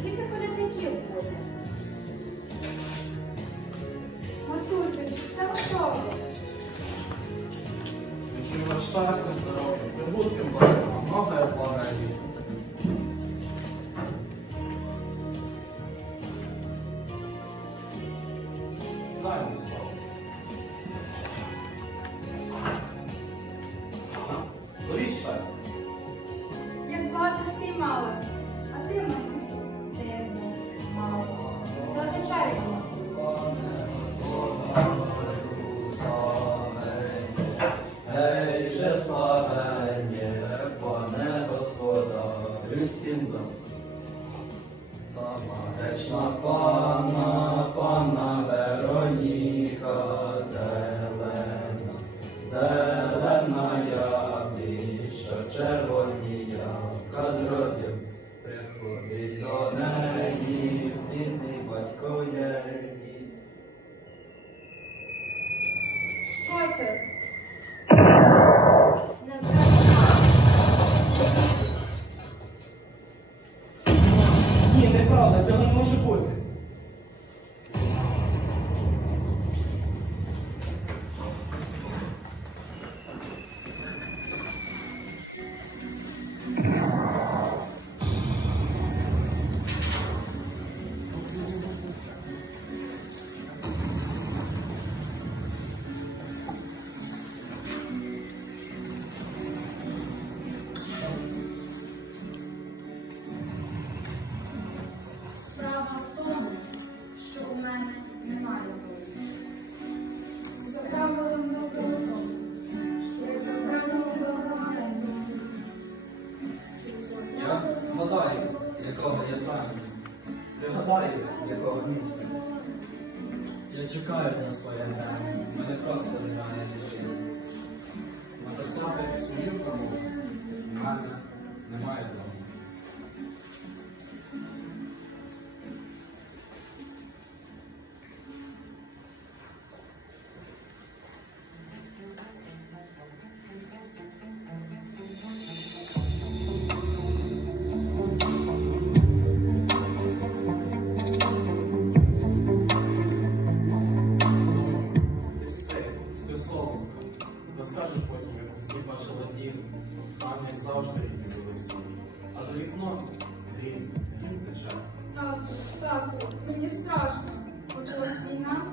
скільки політиків буде? Матуся, все готово? Вічую вас щастя, здоров'я, прибутком Божого, многое благое Самотечна пана, пана Вероніка, зелена, зелена яблі, що червоні явка зродив, приходить до неї, бідний батько її. Що це? Пригадаю, якого міста. Я чекаю на своє день. Мене просто немає рішення. Написати в мене мені страшно. Почалась війна.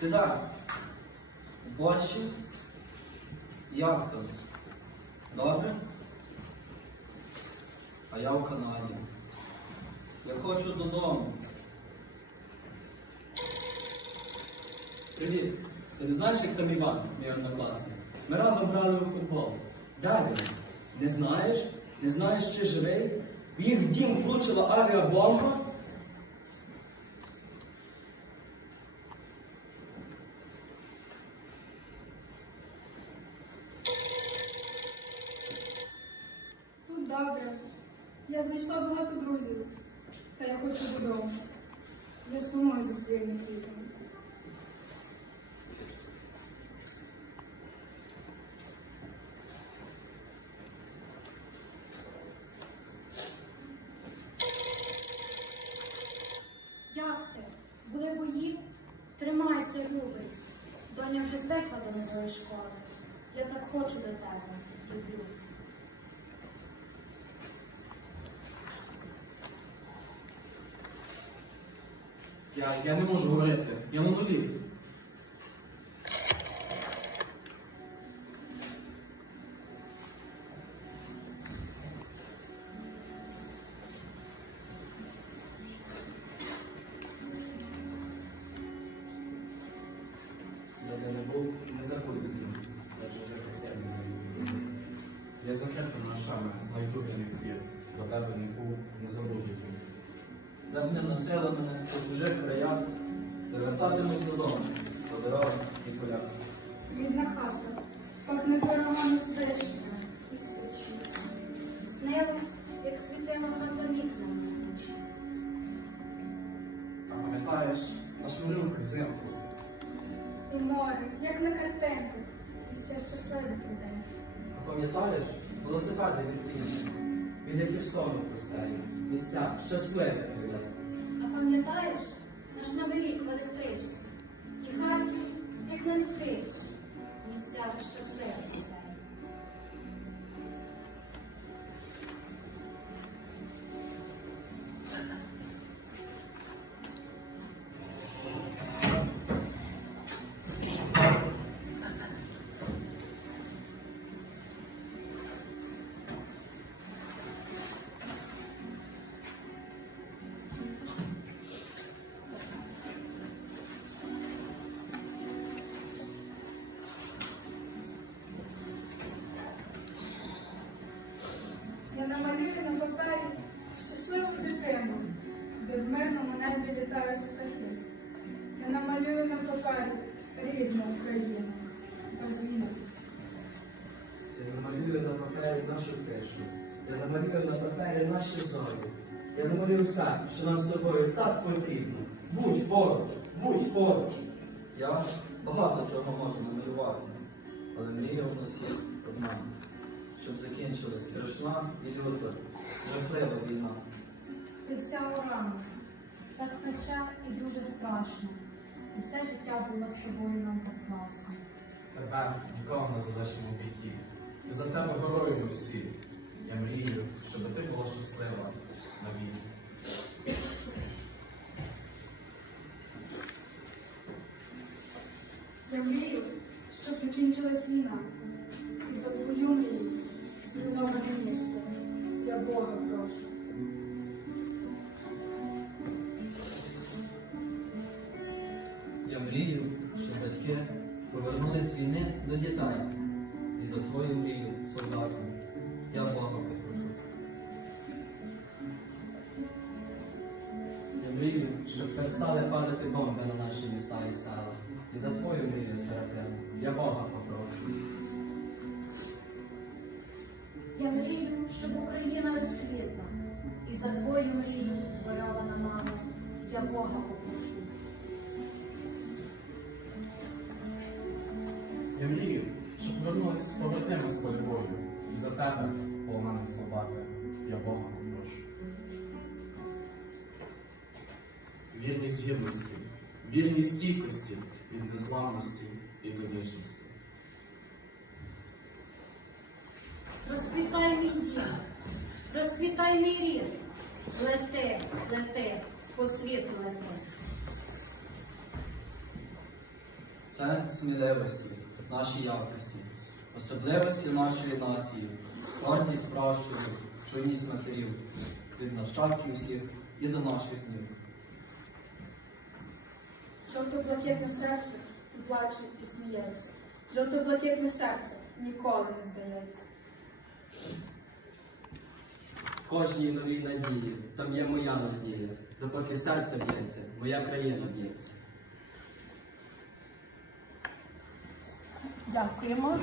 Ти де? В Польщі? Як там? Добре? А я в Канаді. Я хочу додому. Привіт. Ти не знаєш, як там Іван, мій однокласник? Ми разом грали у футбол. Він? Не знаєш? Не знаєш, чи живий? В їх дім влучила авіабомба? Добре. Я знайшла багато друзів. Та я хочу додому. Я сумую за своїми квітами. Як ти? Були бої? Тримайся, любий. Доня вже звикла до нової школи. Я так хочу до тебе. Люблю. Я, я не можу говорити, я на не був, не забудь. закритими очами знайду я твір, до тебе не був, не забуду твій. Давни носила мене по чужих краях, де вертатимусь додому, по дорогах і полях. Бідна хатка, пахне пероману з вишнями і спочинку. Снилось, як світила хата вікнами вночі. А пам'ятаєш наш малюнок взимку? І море, як на картинку, місця щасливих людей. А пам'ятаєш, велосипеди відпільні, біля Херсону пустелі, місця щасливих людей. А пам'ятаєш наш новий рік в електричці? І Харків, як на відкритці, літають птахи. Я намалюю на папері рідну Україну, без війни. Я намалюю на папері нашу тишу. Я намалюю на папері наші зорі. Я намалюю все, що нам з тобою так потрібно. Будь поруч, будь поруч. Я багато чого можу намалювати, але мрія в нас є одна, щоб закінчилась страшна і люта, жахлива війна. Ти вся у ранах, так пече і дуже страшно. Усе життя було з тобою нам так класно. Тебе нікого не залишимо біді. І за тебе горою всі. Я мрію, щоб ти була щаслива навіки. Я мрію, щоб закінчилась війна. І за твою мрію зруйноване місто. Я Бога прошу. Мрію, щоб перестали падати бомби на наші міста і села. І за твою мрію, Серафим, я Бога попрошу. Я мрію, щоб Україна розквітла, і за твою мрію згоряла мама, я Бога попрошу. Я мрію, щоб повернулись побратими з полю бою. І за тебе, полонений солдати, я Бога попрошу. Вірність гідності, вільність стійкості від незламності і тодішності. Розквітай мій дім, розквітай мій рід, лети, лети, по світу лети. Це сміливості, наші якості, особливості нашої нації, гордість пращурів, чуйність матерів, від нащадків всіх і до наших днів. Жовто-блакитне серце і плаче, і сміється. Жовто-блакитне серце ніколи не здається. Кожній новій надії, там є моя надія. Допоки серце б'ється, моя країна б'ється. Дякуємо.